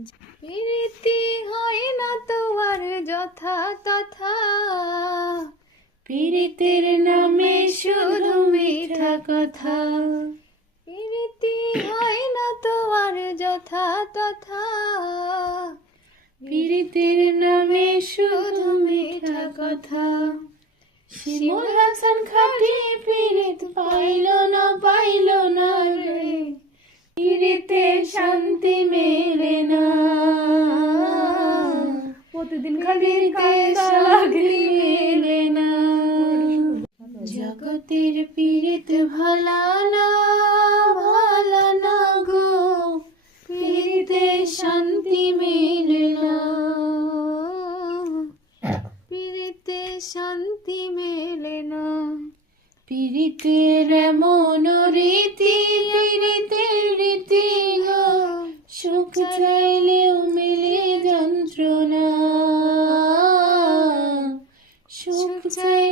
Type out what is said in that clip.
প্রীতি হয় না তো আর যথা তথা, পীড়িতের নামে শুধু মিঠা কথা। প্রীতি হয় না তো আর যথা তথা, পীড়িতের নামে শুধু মিঠা কথা। শিমুল হাসান খাটি পীড়িত পাইল না রে, পীড়িতে শান্তি মেলে না। প্রতিদিন খালি কাঁদা লাগলি মেলে না। জগতের পীড়িত ভালা না গো, পীড়িতে শান্তি মেলে না। পীড়িতে শান্তি মেলে না। পীড়িতের এমন রীতি, পীড়িতের রীতি গো, সুখ চাইলেও মিলে যন্ত্রণা, সুখ চাই